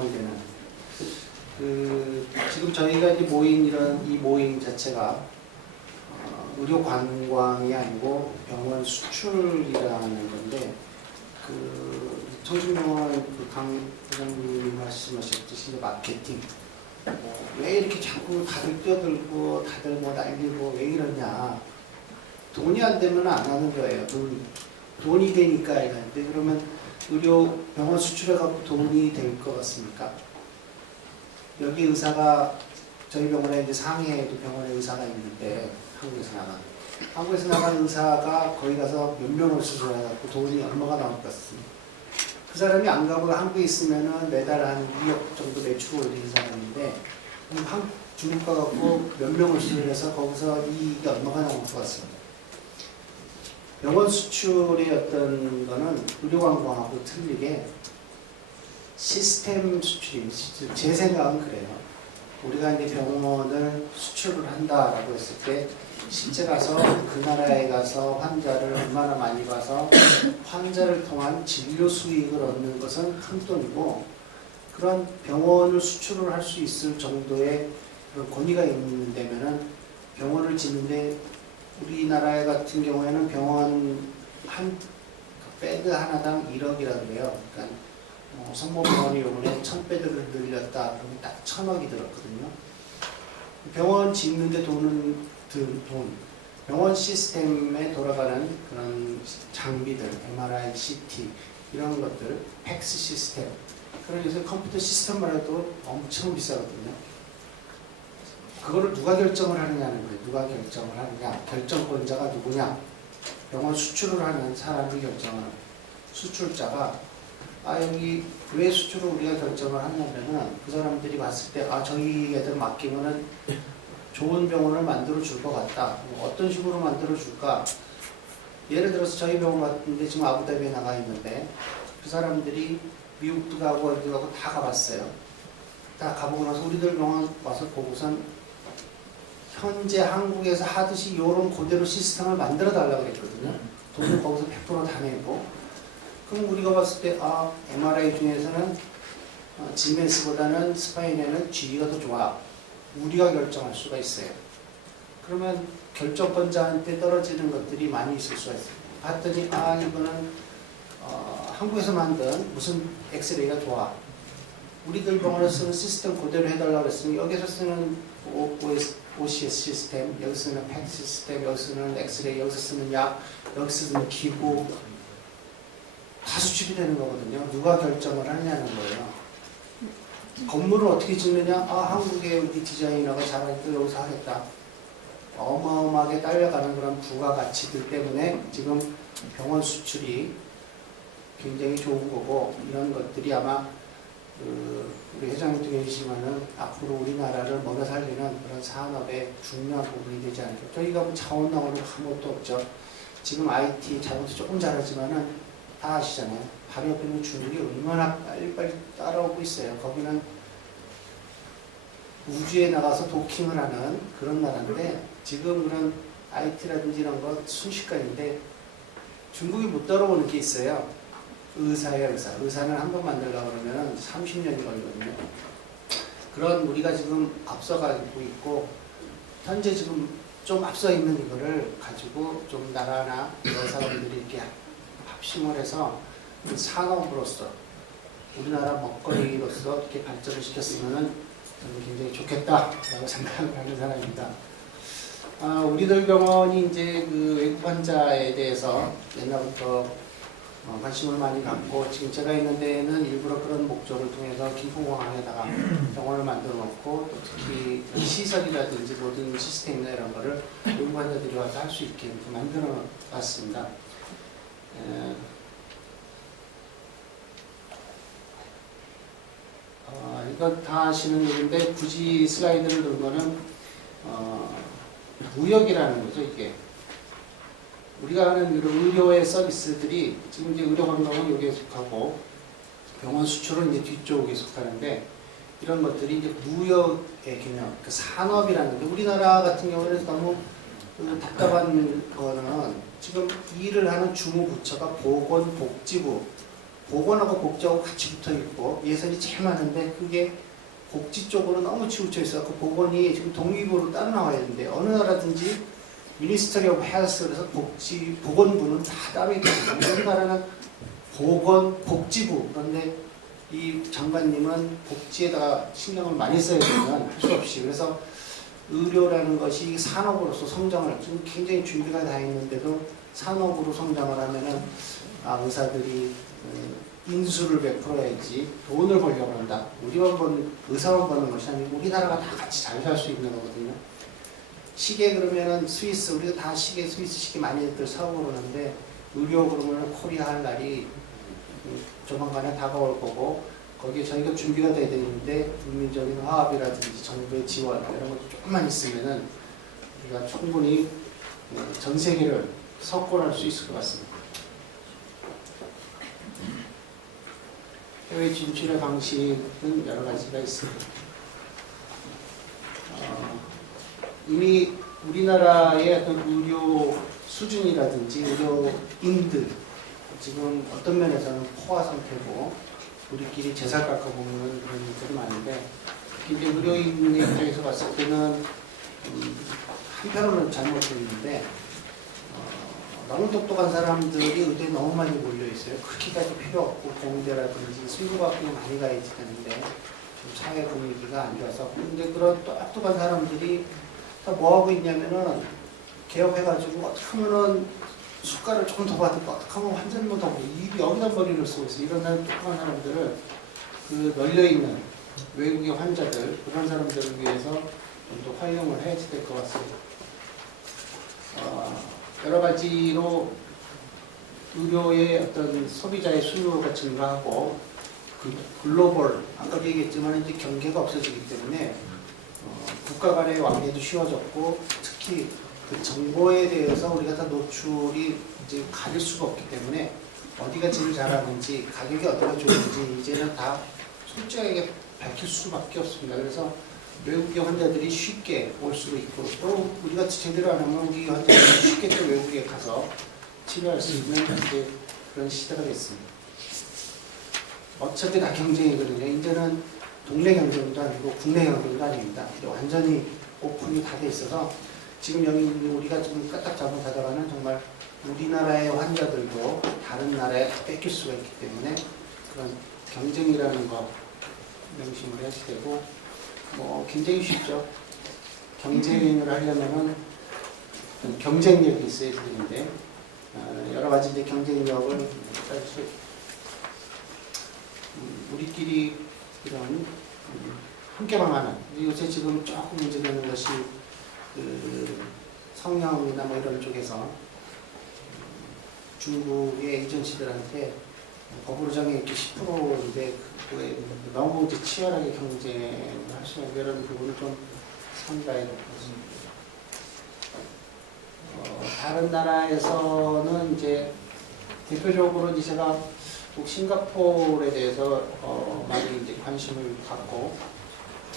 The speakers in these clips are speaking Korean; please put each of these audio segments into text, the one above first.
운영되는 지금 저희가 이제 모인 이 모임 자체가 의료 관광이 아니고 병원 수출이라는 건데 청진병원 강 부장님이 말씀하셨듯이 마케팅 왜 이렇게 자꾸 다들 뛰어들고 다들 뭐 날리고 왜 이러냐. 돈이 안 되면 안 하는 거예요. 돈이 되니까 하는데 그러면 의료 병원 수출해갖고 돈이 될 것 같습니까? 여기 의사가 저희 병원에 이제 상해에도 병원에 의사가 있는데 한국에서 나간 의사가 거기 가서 몇 명을 수술해갖고 돈이 얼마가 나올 것 같습니다. 그 사람이 안 가고 한국에 있으면은 매달 한 2억 정도 매출 올리는 사람인데 중국 가갖고 몇 명을 수술해서 거기서 이익이 얼마가 나올 것 같습니다. 병원 수출의 어떤 거는 의료관광하고 틀리게 시스템 수출입니다. 제 생각은 그래요. 우리가 이제 병원을 수출을 한다라고 했을 때 실제 가서 그 나라에 가서 환자를 얼마나 많이 봐서 환자를 통한 진료 수익을 얻는 것은 큰 돈이고 그런 병원을 수출을 할 수 있을 정도의 그런 권위가 있는 데면은 병원을 짓는데 우리나라 같은 경우에는 병원 한 베드 하나당 1억이라고 그래요. 그러니까 성모병원이 요번에 1000베드를 늘렸다 그러면 딱 1000억이 들었거든요. 병원 짓는데 돈 병원 시스템에 돌아가는 그런 장비들, MRI, CT 이런 것들, 팩스 시스템 그런 요새 컴퓨터 시스템만 해도 엄청 비싸거든요. 그거를 누가 결정을 하느냐는 거예요. 누가 결정을 하느냐. 결정권자가 누구냐. 병원 수출을 하는 사람이 결정을 하는 수출자가 여기 왜 수출을 우리가 결정을 하냐면은 그 사람들이 봤을 때 저희 애들 맡기면은 좋은 병원을 만들어 줄 것 같다. 어떤 식으로 만들어 줄까? 예를 들어서 저희 병원 같은데 지금 아부다비에 나가 있는데 그 사람들이 미국도 가고 어디도 가고 다 가봤어요. 다 가보고 나서 우리들 병원 와서 보고선 현재 한국에서 하듯이 이런 그대로 시스템을 만들어 달라고 그랬거든요. 돈을 거기서 100%다 내고. 그럼 우리가 봤을 때 MRI 중에서는 지멘스보다는 스파인에는 GE가 더 좋아. 우리가 결정할 수가 있어요. 그러면 결정권자한테 떨어지는 것들이 많이 있을 수가 있어요. 봤더니 이거는 한국에서 만든 무슨 엑스레이가 좋아. 우리들 병원에서 쓰는 시스템 그대로 해달라고 했으니 여기서 쓰는 OCS 시스템, 여기 쓰는 팩 시스템, 여기 쓰는 엑스레이, 여기서 쓰는 약, 여기 쓰는 기구 다 수출이 되는 거거든요. 누가 결정을 하냐는 거예요. 건물을 어떻게 짓느냐? 한국의 우리 디자이너가 잘하니까 여기서 하겠다. 어마어마하게 딸려가는 그런 부가가치들 때문에 지금 병원 수출이 굉장히 좋은 거고 이런 것들이 아마 우리 회장님도 계시지만은 앞으로 우리나라를 먹여 살리는 그런 산업의 중요한 부분이 되지 않을까. 저희가 뭐 자원 나오는 아무것도 없죠. 지금 IT 자동차 조금 잘하지만은 다 아시잖아요. 바로 옆에 있는 중국이 얼마나 빨리빨리 따라오고 있어요. 거기는 우주에 나가서 도킹을 하는 그런 나라인데 지금 그런 IT라든지 이런 거 순식간인데 중국이 못 따라오는 게 있어요. 의사예요, 의사. 의사는 한 번 만들려고 그러면 30년이 걸리거든요. 그런 우리가 지금 앞서가고 있고 현재 지금 좀 앞서 있는 이거를 가지고 좀 나라나 이런 사람들이 이렇게 합심을 해서 산업으로서 우리나라 먹거리로서 이렇게 발전을 시켰으면은 저는 굉장히 좋겠다라고 생각을 하는 사람입니다. 우리들 병원이 이제 그 외국 환자에 대해서 옛날부터 관심을 많이 갖고 지금 제가 있는 데에는 일부러 그런 목적을 통해서 김포공항에다가 병원을 만들어 놓고 또 특히 시설이라든지 모든 시스템이나 이런 거를 외국 환자들이 와서 할 수 있게 이렇게 만들어 놨습니다. 이거 다 아시는 얘기인데 굳이 슬라이드를 넣은 거는 무역이라는 거죠. 이게 우리가 하는 이런 의료의 서비스들이 지금 이제 의료관광은 여기에 속하고 병원 수출은 이제 뒤쪽에 속하는데 이런 것들이 이제 무역의 개념, 그 산업이라는 게 우리나라 같은 경우는 너무 답답한 거는 지금 일을 하는 주무부처가 보건복지부 보건하고 복지하고 같이 붙어 있고 예산이 제일 많은데 그게 복지 쪽으로 너무 치우쳐 있어. 그 보건이 지금 독립으로 따로 나와야 되는데 어느 나라든지 미니스터리 오브 헬스 그래서 보건부는 다 따로 있거든요. 우리나라는 복지부. 그런데 이 장관님은 복지에다가 신경을 많이 써야 되면 할 수 없이 그래서 의료라는 것이 산업으로서 성장을 지금 굉장히 준비가 다 있는데도 산업으로 성장을 하면은 의사들이 인수를 베풀어야지 돈을 벌려고 한다. 의사만 버는 것이 아니고 우리나라가 다 같이 잘 살 수 있는 거거든요. 시계 그러면은 스위스 우리가 다 스위스 시계 많이들 사고 그러는데 의료 그러면은 코리아 할 날이 조만간에 다가올 거고 거기에 저희가 준비가 돼야 되는데 국민적인 화합이라든지 정부의 지원 이런 것도 조금만 있으면은 우리가 충분히 전 세계를 석권할 수 있을 것 같습니다. 해외 진출의 방식은 여러 가지가 있습니다. 이미 우리나라의 어떤 의료 수준이라든지 의료인들 지금 어떤 면에서는 포화 상태고 우리끼리 제살 깎아먹는 그런 일들이 많은데 이제 의료인의 입장에서 봤을 때는 한편으로는 잘못되어 있는데 너무 똑똑한 사람들이 의대에 너무 많이 몰려있어요. 그렇게까지 필요 없고 공대라든지 순부학교에 많이 가야지 되는데 좀 사회 분위기가 안 좋아서 근데 그런 똑똑한 사람들이 다 뭐하고 있냐면은 개업해가지고 어떻게 하면은 수가를 조금 더 받을까 어떻게 하면 환자님은 더 여기다 머리를 쓰고 있어요. 이런 똑똑한 사람들을 그 널려있는 외국의 환자들 그런 사람들을 위해서 좀 더 활용을 해야 될 것 같습니다. 여러 가지로 의료의 어떤 소비자의 수요가 증가하고 그 글로벌 아까도 얘기했지만 이제 경계가 없어지기 때문에 국가 간의 왕래도 쉬워졌고 특히 그 정보에 대해서 우리가 다 노출이 이제 가릴 수가 없기 때문에 어디가 제일 잘하는지 가격이 어디가 좋은지 이제는 다 솔직하게 밝힐 수밖에 없습니다. 그래서 외국의 환자들이 쉽게 올 수 있고 또 우리가 제대로 안 하면 우리 환자들이 쉽게 또 외국에 가서 치료할 수 있는 이제 그런 시대가 됐습니다. 어차피 다 경쟁이거든요. 이제는 동네 경쟁도 아니고 국내 경쟁도 아닙니다. 완전히 오픈이 다 돼 있어서 지금 여기 우리가 지금 까딱 잘못하다가는 정말 우리나라의 환자들도 다른 나라에 뺏길 수가 있기 때문에 그런 경쟁이라는 거 명심을 해야 되고 굉장히 쉽죠. 경쟁을 하려면은 경쟁력이 있어야 되는데 여러 가지 이제 경쟁력을 따질 우리끼리 이런 함께 망하는 요새 지금 조금 문제되는 것이 그 성형이나 뭐 이런 쪽에서 중국의 에이전시들한테 법으로 정해있기 10%인데 그거에 너무 이제 치열하게 경쟁을 할 수 있는 이런 부분을 좀 삼가야 될 것 같습니다. 다른 나라에서는 이제 대표적으로 이제 제가 싱가포르에 대해서 많이 이제 관심을 갖고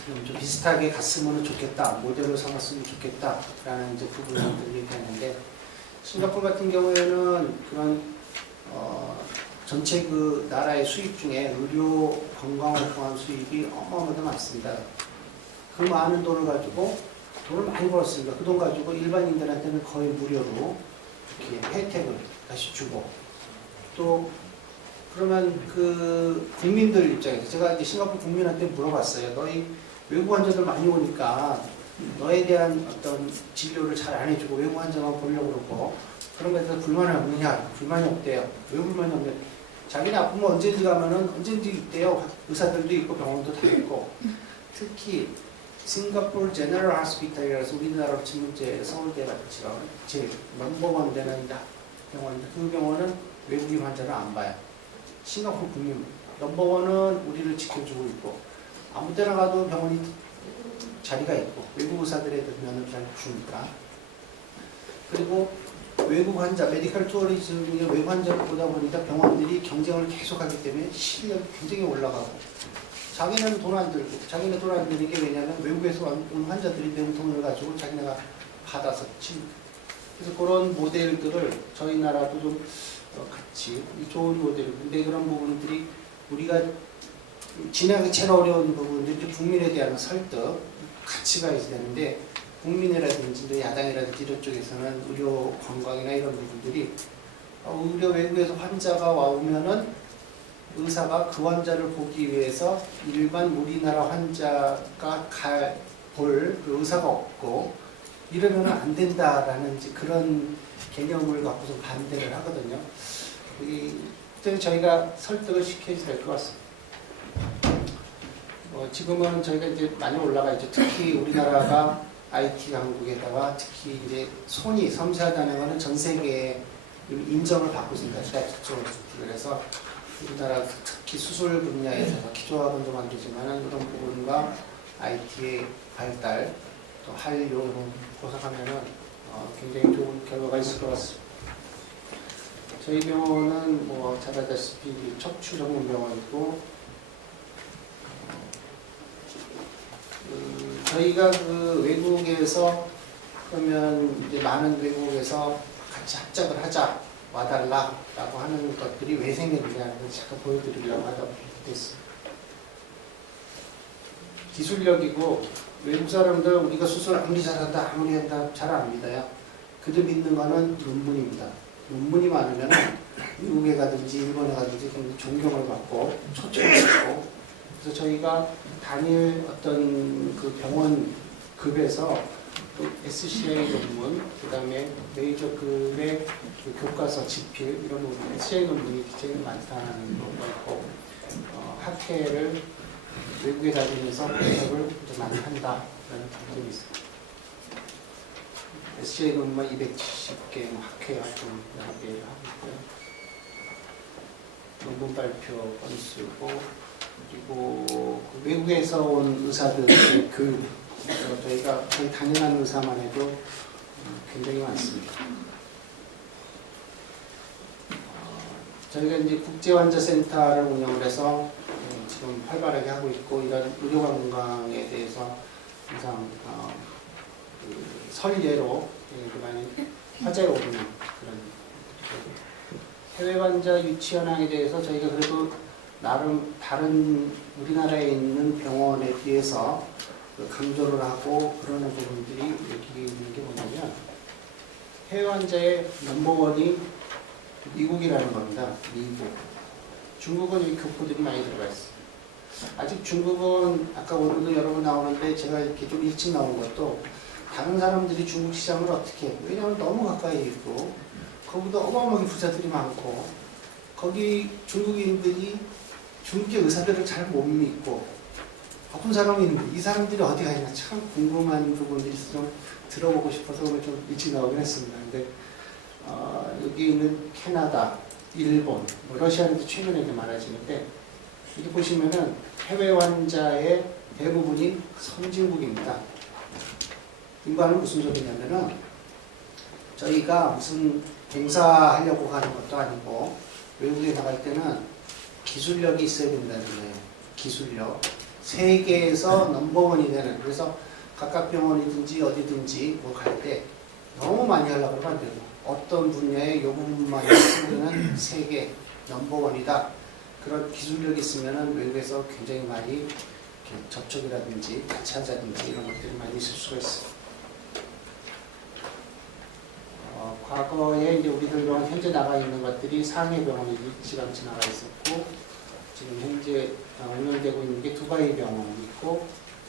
좀 비슷하게 갔으면 좋겠다, 모델로 삼았으면 좋겠다라는 이제 부분을 얘기하는데 싱가포르 같은 경우에는 그런 전체 그 나라의 수입 중에 의료 관광을 통한 수입이 어마어마하게 많습니다. 그 많은 돈을 가지고 돈을 많이 벌었으니까 그 돈 가지고 일반인들한테는 거의 무료로 이렇게 혜택을 다시 주고 또 그러면 그 국민들 입장에서 제가 이제 싱가포르 국민한테 물어봤어요. 너희 외국 환자들 많이 오니까 너에 대한 어떤 진료를 잘 안 해주고 외국 환자만 보려고 그러고 그런 거에 대해서 불만이 없느냐? 불만이 없대요. 왜 불만이 없냐? 자기네 아프면 언제든지 가면은 언제든지 있대요. 의사들도 있고 병원도 다 있고 특히 싱가포르 제너럴 하스피탈이라서 우리나라로 치면 이제 서울대 같이요. 제일 넘버원 되는 병원인데 그 병원은 외국인 환자를 안 봐요. 싱가포르 국민 넘버원은 우리를 지켜주고 있고 아무 데나 가도 병원이 자리가 있고 외국 의사들에 면을 잘 주니까 그리고 외국 환자 메디컬 투어리즘의 외국 환자를 보다 보니까 병원들이 경쟁을 계속하기 때문에 실력이 굉장히 올라가고 자기는 돈 안 들고 자기네 돈 안 드는 게 왜냐하면 외국에서 온 환자들이 내는 돈을 가지고 자기네가 받아서 치니까 그래서 그런 모델들을 저희 나라도 좀 같이 좋은 모델. 근데 그런 부분들이 우리가 지나기 제일 어려운 부분들이 국민에 대한 설득, 가치가 있어야 되는데 국민이라든지 또 야당이라든지 이런 쪽에서는 의료 관광이나 이런 부분들이 의료 외국에서 환자가 와오면은 의사가 그 환자를 보기 위해서 일반 우리나라 환자가 볼 그 의사가 없고 이러면 안 된다라는 이제 그런 개념을 갖고서 반대를 하거든요. 저희가 설득을 시켜야 될 것 같습니다. 지금은 저희가 이제 많이 올라가 있죠. 특히 우리나라가 IT 강국에다가 특히 이제 손이 섬세하다는 것은 전 세계에 인정을 받고 있습니다. 그래서 우리나라 특히 수술 분야에서 기초학원도 만들지만 이런 부분과 IT의 발달, 또 한류 고사하면은 굉장히 좋은 결과가 있을 것 같습니다. 저희 병원은 뭐 잘 알다시피 척추 전문 병원이고 저희가 그 외국에서 그러면 이제 많은 외국에서 같이 합작을 하자 와달라라고 하는 것들이 왜 생겼느냐는 걸 잠깐 보여드리려고 하다 됐습니다. 기술력이고 외국 사람들 우리가 수술 아무리 잘한다 아무리 한다 잘 안 믿어요. 그들 믿는 거는 논문입니다. 논문이 많으면 미국에 가든지 일본에 가든지 굉장히 존경을 받고 초청을 받고 그래서 저희가 단일 어떤 그 병원 급에서 또 SCI 논문, 그 다음에 메이저급의 그 교과서 집필 이런 부분, SCI 논문이 굉장히 많다는 것도 있고 학회를 외국에 다니면서 해석을 많이 한다라는 장점이 있습니다. SCI 논문만 270개 학회 활동 연합회를 하고 있고요. 논문 발표 건수고 그리고 외국에서 온 의사들의 교육 저희가 거의 당연한 의사만 해도 굉장히 많습니다. 저희가 이제 국제환자센터를 운영을 해서 지금 활발하게 하고 있고 이런 의료관광에 대해서 항상 그 설례로 많이 화제에 오르는 그런 해외 환자 유치 현황에 대해서 저희가 그래도 나름 다른 우리나라에 있는 병원에 비해서 강조를 하고 그러는 부분들이 여기 있는 게 뭐냐면 해외 환자의 넘버원이 미국이라는 겁니다. 미국. 중국은 이 교포들이 많이 들어가 있어요. 아직 중국은 아까 오늘도 여러 번 나오는데 제가 이렇게 좀 일찍 나온 것도 다른 사람들이 중국 시장을 어떻게 해요? 왜냐하면 너무 가까이 있고 거기도 어마어마하게 부자들이 많고 거기 중국인들이 중국의 의사들을 잘 못 믿고 바쁜 사람이 있는데 이 사람들이 어디 가냐 참 궁금한 부분들이 있어서 좀 들어보고 싶어서 오늘 좀 일찍 나오긴 했습니다. 근데 여기 있는 캐나다, 일본, 뭐 러시아는 최근에 이제 많아지는데 여기 보시면은 해외 환자의 대부분이 선진국입니다. 이거는 무슨 소리냐면은 저희가 무슨 봉사하려고 가는 것도 아니고 외국에 나갈 때는 기술력이 있어야 된다는 거예요. 기술력. 세계에서 넘버원이 되는 그래서 각각 병원이든지 어디든지 뭐 갈 때 너무 많이 하려고 하면 안 되고 어떤 분야에 요 부분만 하면 세계 넘버원이다. 그런 기술력이 있으면은 외국에서 굉장히 많이 접촉이라든지 같이 하자든지 이런 것들이 많이 있을 수가 있어요. 과거에 이제 우리들 병원 현재 나가 있는 것들이 상해 병원이 일찌감치 나가 있었고 지금 현재 운영되고 있는 게 두바이 병원이 있고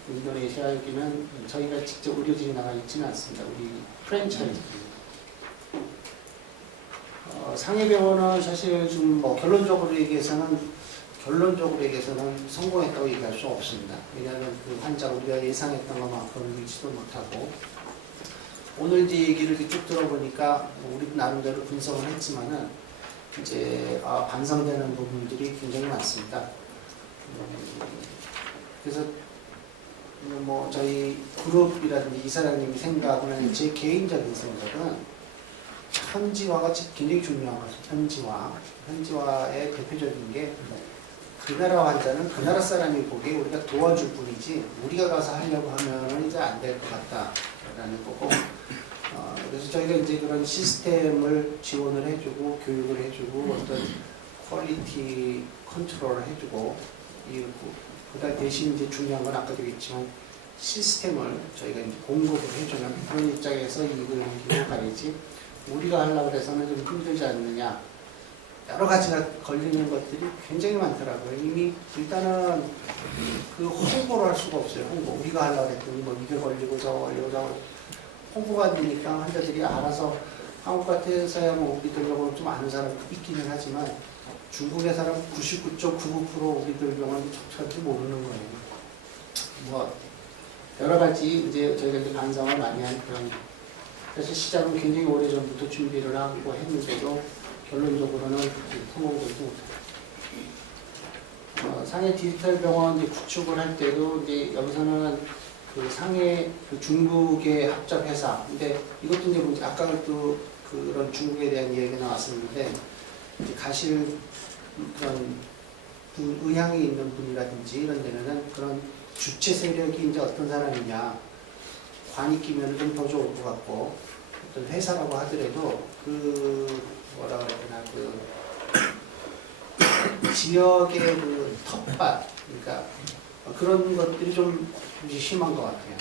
인도네시아 여기는 저희가 직접 의료진이 나가 있지는 않습니다. 우리 프랜차이즈입니다. 상해 병원은 사실 좀 뭐 결론적으로 얘기해서는 성공했다고 얘기할 수 없습니다. 왜냐하면 그 환자 우리가 예상했던 것만큼 밀지도 못하고 오늘 이제 얘기를 쭉 들어보니까 우리 나름대로 분석을 했지만은 이제 반성되는 부분들이 굉장히 많습니다. 그래서 뭐 저희 그룹이라든지 이사장님이 생각하는 제 개인적인 생각은 현지화가 굉장히 중요한 거죠. 현지화의 대표적인 게 그 나라 환자는 그 나라 사람이 보기에 우리가 도와줄 뿐이지 우리가 가서 하려고 하면 이제 안 될 것 같다라는 거고 그래서 저희가 이제 그런 시스템을 지원을 해주고 교육을 해주고 어떤 퀄리티 컨트롤을 해주고 그다음 대신 이제 중요한 건 아까도 얘기했지만 시스템을 저희가 이제 공급을 해주는 그런 입장에서 이익을 남기고 가야지 우리가 하려고 해서는 좀 힘들지 않느냐. 여러 가지가 걸리는 것들이 굉장히 많더라고요. 이미 일단은 그 홍보를 할 수가 없어요. 홍보. 우리가 하려고 했더니 뭐 이게 걸리고 저거 걸리고 저거 홍보가 안 되니까 환자들이 알아서 한국 같아서야 뭐 우리들 병원 좀 아는 사람도 있기는 하지만 중국의 사람 99.99% 우리들 병원이 전혀 모르는 거예요. 뭐 여러 가지 이제 저희가 이제 반성을 많이 한 그런 그래서 시작은 굉장히 오래전부터 준비를 하고 했는데도 결론적으로는 성공되지 못합니다. 상해 디지털 병원 이제 구축을 할 때도 이제 여기서는 그 상해 그 중국의 합작 회사, 근데 이것도 이제 아까 또 그런 중국에 대한 이야기가 나왔었는데 이제 가실 그런 의향이 있는 분이라든지 이런 데는 그런 주체 세력이 이제 어떤 사람이냐 관이 끼면 좀 더 좋을 것 같고 어떤 회사라고 하더라도 그 뭐라 그래야 되나 그 지역의 그 텃밭 그러니까 그런 것들이 좀 심한 것 같아요.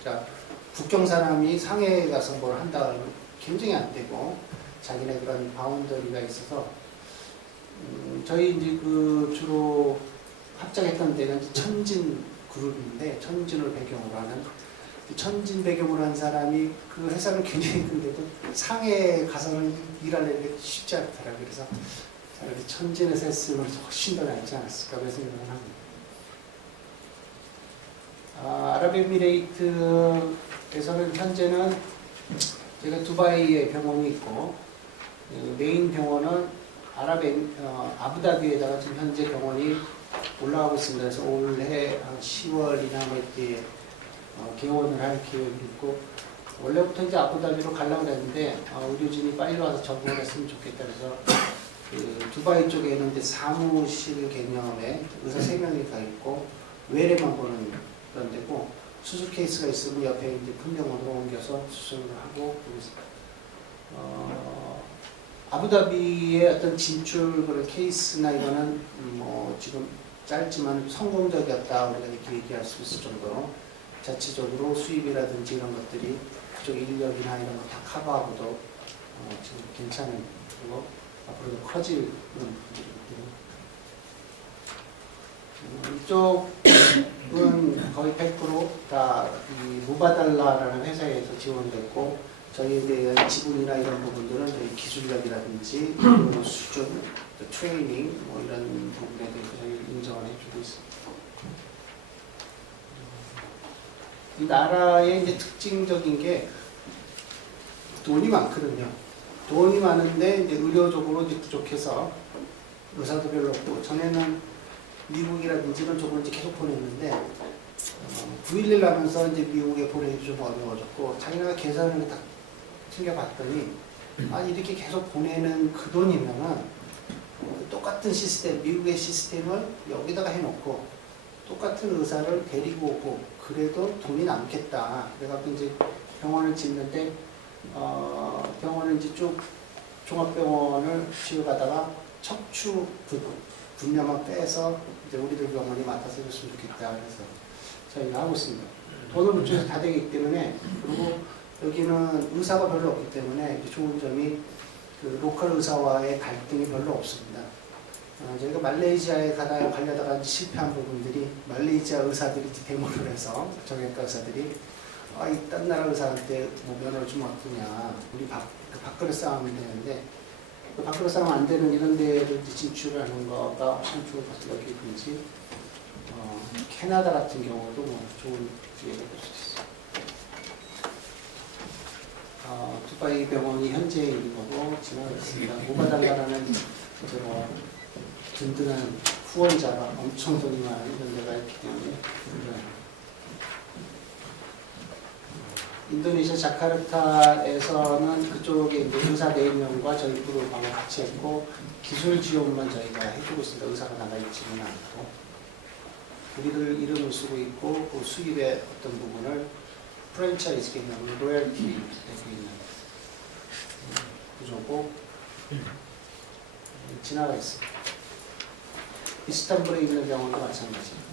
그러니까 북경 사람이 상해에 가서 뭘 한다 그러면 굉장히 안 되고 자기네 그런 바운더리가 있어서 저희 이제 그 주로 합작했던 데는 천진 그룹인데 천진을 배경으로 하는 천진 배경으로 한 사람이 그 회사는 굉장히 큰데도 상해에 가서는 일하려는 게 쉽지 않더라고요. 그래서 차라리 천진에서 했으면 훨씬 더 낫지 않았을까 그런 생각을 합니다. 아랍에미레이트에서는 현재는 제가 두바이에 병원이 있고 메인 병원은 아부다비에다가 지금 현재 병원이 올라가고 있습니다. 그래서 올해 한 10월이나 뭐 이때 개원을 할 계획이 있고 원래부터 이제 아부다비로 가려고 했는데 의료진이 빨리 와서 적응을 했으면 좋겠다 그래서 그 두바이 쪽에는 이제 사무실 개념의 의사 3명이 가 있고 외래만 보는 그런 데고 수술 케이스가 있으면 옆에 이제 큰 병원으로 옮겨서 수술을 하고 아부다비의 어떤 진출 그런 케이스나 이거는 뭐 지금 짧지만 성공적이었다 우리가 이렇게 얘기할 수 있을 정도로 자체적으로 수입이라든지 이런 것들이 그쪽 인력이나 이런 거 다 커버하고도 지금 괜찮은 그리고 앞으로도 커질 그런 부분들이거든요. 이쪽은 거의 100% 이 무바달라라는 회사에서 지원됐고 저희에 대한 지분이나 이런 부분들은 저희 기술력이라든지 수준, 트레이닝 뭐 이런 부분에 대해서 저희 인정을 해주고 있습니다. 이 나라의 이제 특징적인 게 돈이 많거든요. 돈이 많은데 이제 의료적으로 이제 부족해서 의사도 별로 없고 전에는 미국이라든지 이런 쪽으로 이제 계속 보냈는데 9.11 하면서 이제 미국에 보내기 좀 어려워졌고 자기네가 계산을 딱 챙겨봤더니 이렇게 계속 보내는 그 돈이면은 똑같은 시스템, 미국의 시스템을 여기다가 해놓고 똑같은 의사를 데리고 오고 그래도 돈이 남겠다. 그래갖고 이제 병원을 짓는데 병원을 이제 쭉 종합병원을 지어가다가 척추 분야만 빼서 이제 우리들 병원이 맡아서 해줬으면 좋겠다. 그래서 저희가 하고 있습니다. 돈을 그쪽에서 다 되기 때문에 그리고 여기는 의사가 별로 없기 때문에 좋은 점이 그 로컬 의사와의 갈등이 별로 없습니다. 저희가 말레이시아에 가려다가 실패한 부분들이 말레이시아 의사들이 대모를 해서 정형외과 의사들이 딴 나라 의사한테 뭐 면허를 주면 어떠냐 우리 밥그릇 싸우면 되는데 그 밥그릇 싸우면 안 되는 이런 데를 진출하는 거가 훨씬 좋은 것을 여기든지 캐나다 같은 경우도 뭐 좋은 기회가 될 수도 있어요. 두바이 병원이 현재 있는 거고 지나가겠습니다. 무바달라라는 이제 뭐 든든한 후원자가 엄청 돈이 많은 이런 데가 있기 때문에 인도네시아 자카르타에서는 그쪽에 이제 의사 4명과 저희 그룹하고 같이 했고 기술 지원만 저희가 해주고 있습니다. 의사가 나가 있지는 않고 우리들 이름을 쓰고 있고 그 수입의 어떤 부분을 프랜차이즈 개념, 로열티 되고 있는 구조고 진화가 있습니다. 이스탄불에 있는 병원도 마찬가지입니다.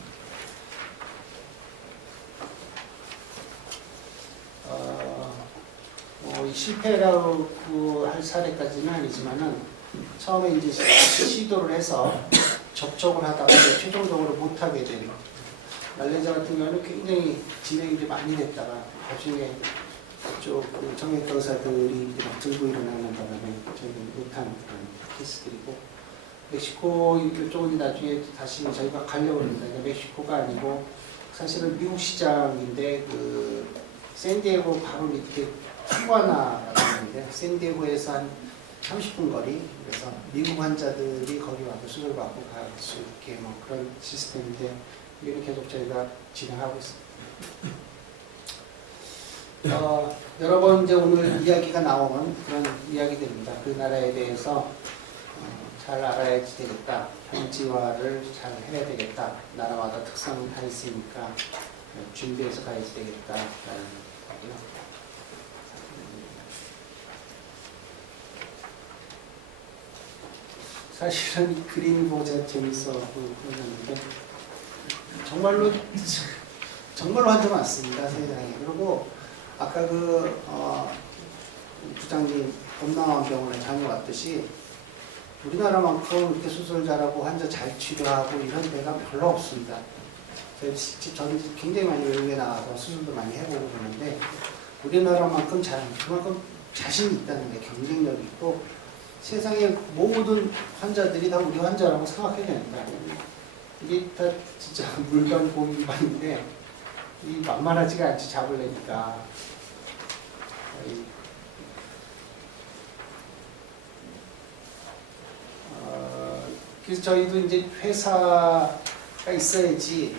실패라고 할 사례까지는 아니지만은 처음에 이제 시도를 해서 접촉을 하다가 최종적으로 못하게 되는 말레이시아 같은 경우는 굉장히 진행이 많이 됐다가 나중에 그쪽 정형외과 의사들이 막 들고 일어나는 바람에 저희는 못한 그런 케이스들이고 멕시코 이쪽은 나중에 다시 저희가 가려고 합니다. 멕시코가 아니고 사실은 미국 시장인데 그 샌디에고 바로 밑에 티과나라고 있는데 샌디에고에서 한 30분 거리 그래서 미국 환자들이 거기 와서 수술 받고 갈 수 있게 뭐 그런 시스템인데 이걸 계속 저희가 진행하고 있습니다. 여러 번 이제 오늘 이야기가 나오는 그런 이야기들입니다. 그 나라에 대해서 잘 알아야지 되겠다. 현지화를 잘 해야 되겠다. 나라마다 특성이 다 있으니까 준비해서 가야지 되겠다. 라는 이야기요. 사실은 이 그림 보자 재밌어 그러는데 정말로 완전 많습니다. 세상에. 그리고 아까 그 부장님 범람원병원에 다녀왔듯이 우리나라만큼 이렇게 수술 잘하고 환자 잘 치료하고 이런 데가 별로 없습니다. 저는 굉장히 많이 외국에 나가서 수술도 많이 해보고 그러는데 우리나라만큼 그만큼 자신이 있다는 게 경쟁력이 있고 세상의 모든 환자들이 다 우리 환자라고 생각해야 된다. 이게 다 진짜 물건 고기반인데 이 만만하지가 않지 잡으려니까. 그래서 저희도 이제 회사가 있어야지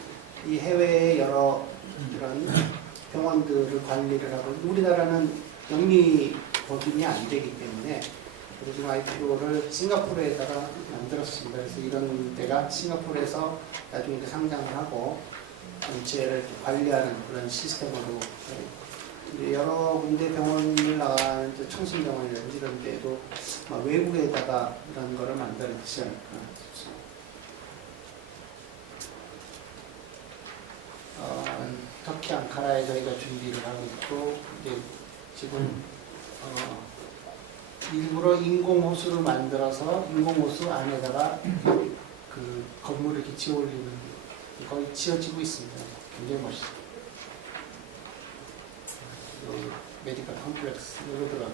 이 해외의 여러 이런 병원들을 관리를 하고 우리나라는 영리 법인이 안 되기 때문에 그래서 지금 IPO를 싱가포르에다가 만들었습니다. 그래서 이런 데가 싱가포르에서 나중에 상장을 하고 전체를 관리하는 그런 시스템으로 여러 군데 병원을 나가는 청신병원이라든지 이런 데도 외국에다가 이런 거를 만들지 않을까 싶습니다. 터키 앙카라에 저희가 준비를 하고 있고 이제 지금 일부러 인공호수를 만들어서 인공호수 안에다가 그 건물을 이렇게 지어 올리는 거의 지어지고 있습니다. 굉장히 멋있어요. 메디컬 컴플렉스 이런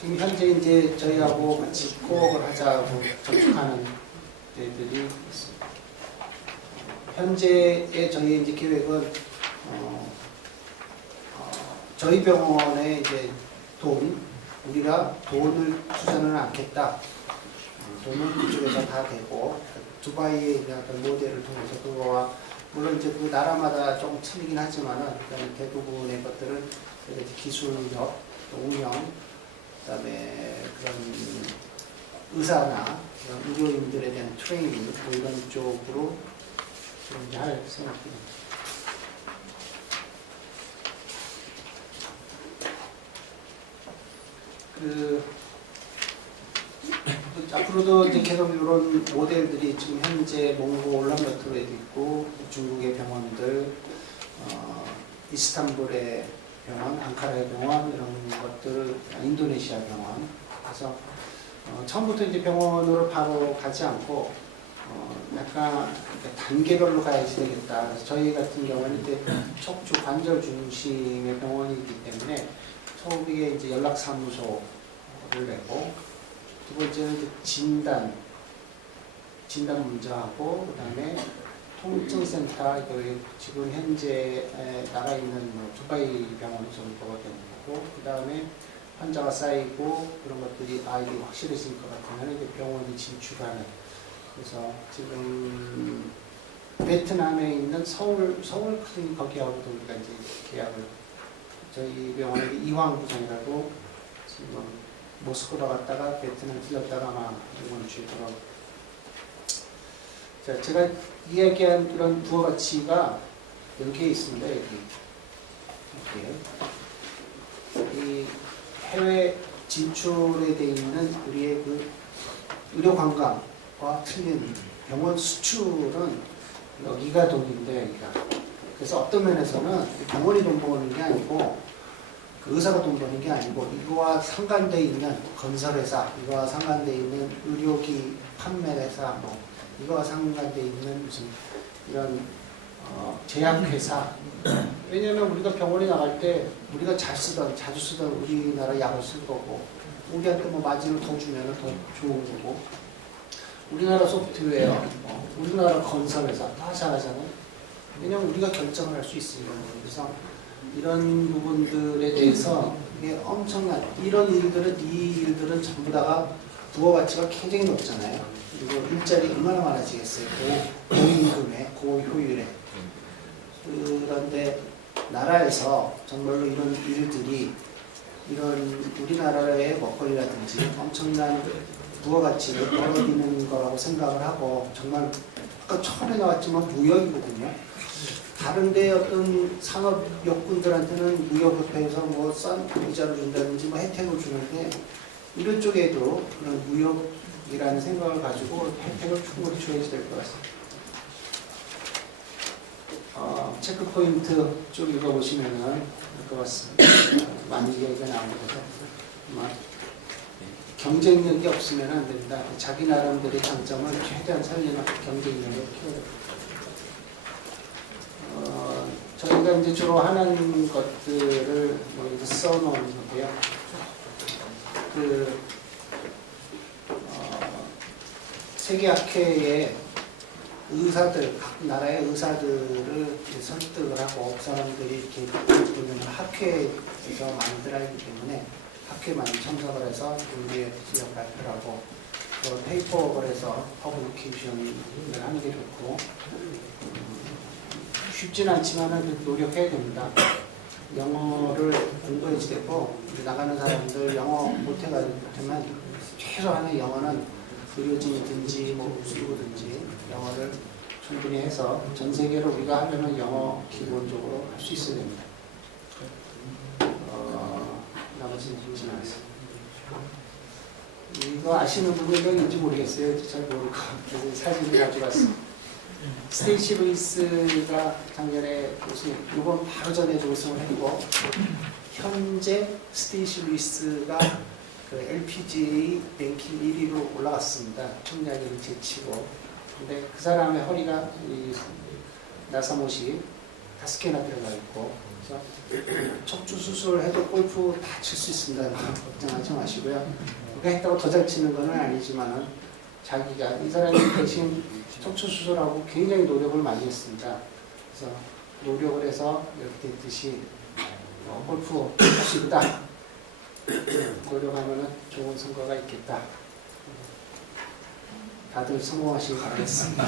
지금 현재 이제 저희하고 같이 코업을 하자고 접촉하는 데들이 있습니다. 현재의 저희 이제 계획은 저희 병원에 이제 우리가 돈을 투자는 않겠다. 돈은 그쪽에서 다 되고 두바이의 어떤 모델을 통해서 그거와 물론 이제 그 나라마다 좀 틀리긴 하지만은 대부분의 것들은 기술력, 운영, 그다음에 그런 의사나 의료인들에 대한 트레이닝 뭐 이런 쪽으로 좀 이제 할 생각입니다. 앞으로도 이제 계속 이런 모델들이 지금 현재 몽골 울란바토르에도 있고 중국의 병원들, 이스탄불의 병원, 앙카라의 병원 이런 것들, 인도네시아 병원. 그래서 처음부터 이제 병원으로 바로 가지 않고 약간 단계별로 가야지 되겠다. 그래서 저희 같은 경우는 이제 척추 관절 중심의 병원이기 때문에 처음에 이제 연락사무소를 내고 두 번째는 이제 진단 먼저 그 다음에 통증센터, 지금 현재 나가 있는 두바이 병원이 정도가 되는 거고, 그 다음에 환자가 쌓이고 그런 것들이 이게 확실해질 것 같으면 이제 병원이 진출하는. 그래서 지금 베트남에 있는 서울 클리닉 거기하고도 우리가 이제 계약을 저희 병원에 이황 부장이라고 지금 모스크바 갔다가 베트남 들렸다가 아마 이번 주에 돌아오고. 자, 제가 이야기한 이런 부어 가치가 여기에 있습니다. 여기. 이 해외 진출에 돼 있는 우리의 그 의료 관광과 틀린 병원 수출은 여기가 돈인데 여기가. 그래서 어떤 면에서는 병원이 돈 버는 게 아니고 그 의사가 돈 버는 게 아니고 이거와 상관돼 있는 건설회사, 이거와 상관돼 있는 의료기 판매회사, 뭐 이거와 상관돼 있는 무슨 이런 제약회사. 왜냐면 우리가 병원에 나갈 때 우리가 자주 쓰던 우리나라 약을 쓸 거고 우리한테 뭐 마진을 더 주면 더 좋은 거고 우리나라 소프트웨어, 우리나라 건설회사 다 잘하잖아요. 왜냐면 우리가 결정을 할 수 있으니까. 그래서 이런 부분들에 대해서 이게 엄청난 이런 일들은 이 일들은 전부 다가 부가가치가 굉장히 높잖아요. 그리고 일자리 얼마나 많아지겠어요. 고임금에 고효율에. 그런데 나라에서 정말로 이런 일들이 이런 우리나라의 먹거리라든지 엄청난 부가가치를 벌어들이는 거라고 생각을 하고 정말 아까 처음에 나왔지만 무역이거든요. 다른데 어떤 산업 역군들한테는 무역협회에서 뭐 싼 이자를 준다든지 뭐 혜택을 주는데 이런 쪽에도 그런 무역이라는 생각을 가지고 혜택을 충분히 줘야지 될 것 같습니다. 체크 포인트 쭉 읽어보시면은 될 것 같습니다. 많은 이야기가 나오면서 경쟁력이 없으면 안 된다. 자기 나름대로의 장점을 최대한 살리는 경쟁력을 키워야 됩니다. 저희가 이제 주로 하는 것들을 뭐 이렇게 써놓은 건데요. 세계학회의 의사들, 각 나라의 의사들을 설득을 하고 그 사람들이 이렇게 보면 학회에서 많이들 알기 때문에 학회에 많이 참석을 해서 우리의 지역 발표를 하고 또 페이퍼를 해서 퍼블리케이션을 하는 게 좋고 쉽진 않지만 노력해야 됩니다. 영어를 공부해야 되고 나가는 사람들 영어 못하면 최소한의 영어는 의료진이든지 뭐 무술부든지 영어를 충분히 해서 전 세계로 우리가 하려면 영어 기본적으로 할 수 있어야 됩니다. 나머지는 보진 않았습니다. 이거 아시는 분이 몇인지 모르겠어요. 잘 모르고 그래서 사진을 가져왔습니다. 스테이시 루이스가 작년에 우승, 이번 바로 전에도 우승을 했고 현재 스테이시 루이스가 그 LPGA 랭킹 1위로 올라갔습니다. 청량이를 제치고. 근데 그 사람의 허리가 이 나사못이 5개나 들어가 있고 그래서 척추 수술을 해도 골프 다 칠 수 있습니다. 걱정하지 마시고요. 그렇게 했다고 더 잘 치는 건 아니지만은 자기가 이 사람이 대신 척추 수술하고 굉장히 노력을 많이 했습니다. 그래서 노력을 해서 이렇게 됐듯이 골프 할 수 있다. 노력하면 좋은 성과가 있겠다. 다들 성공하시기 바라겠습니다.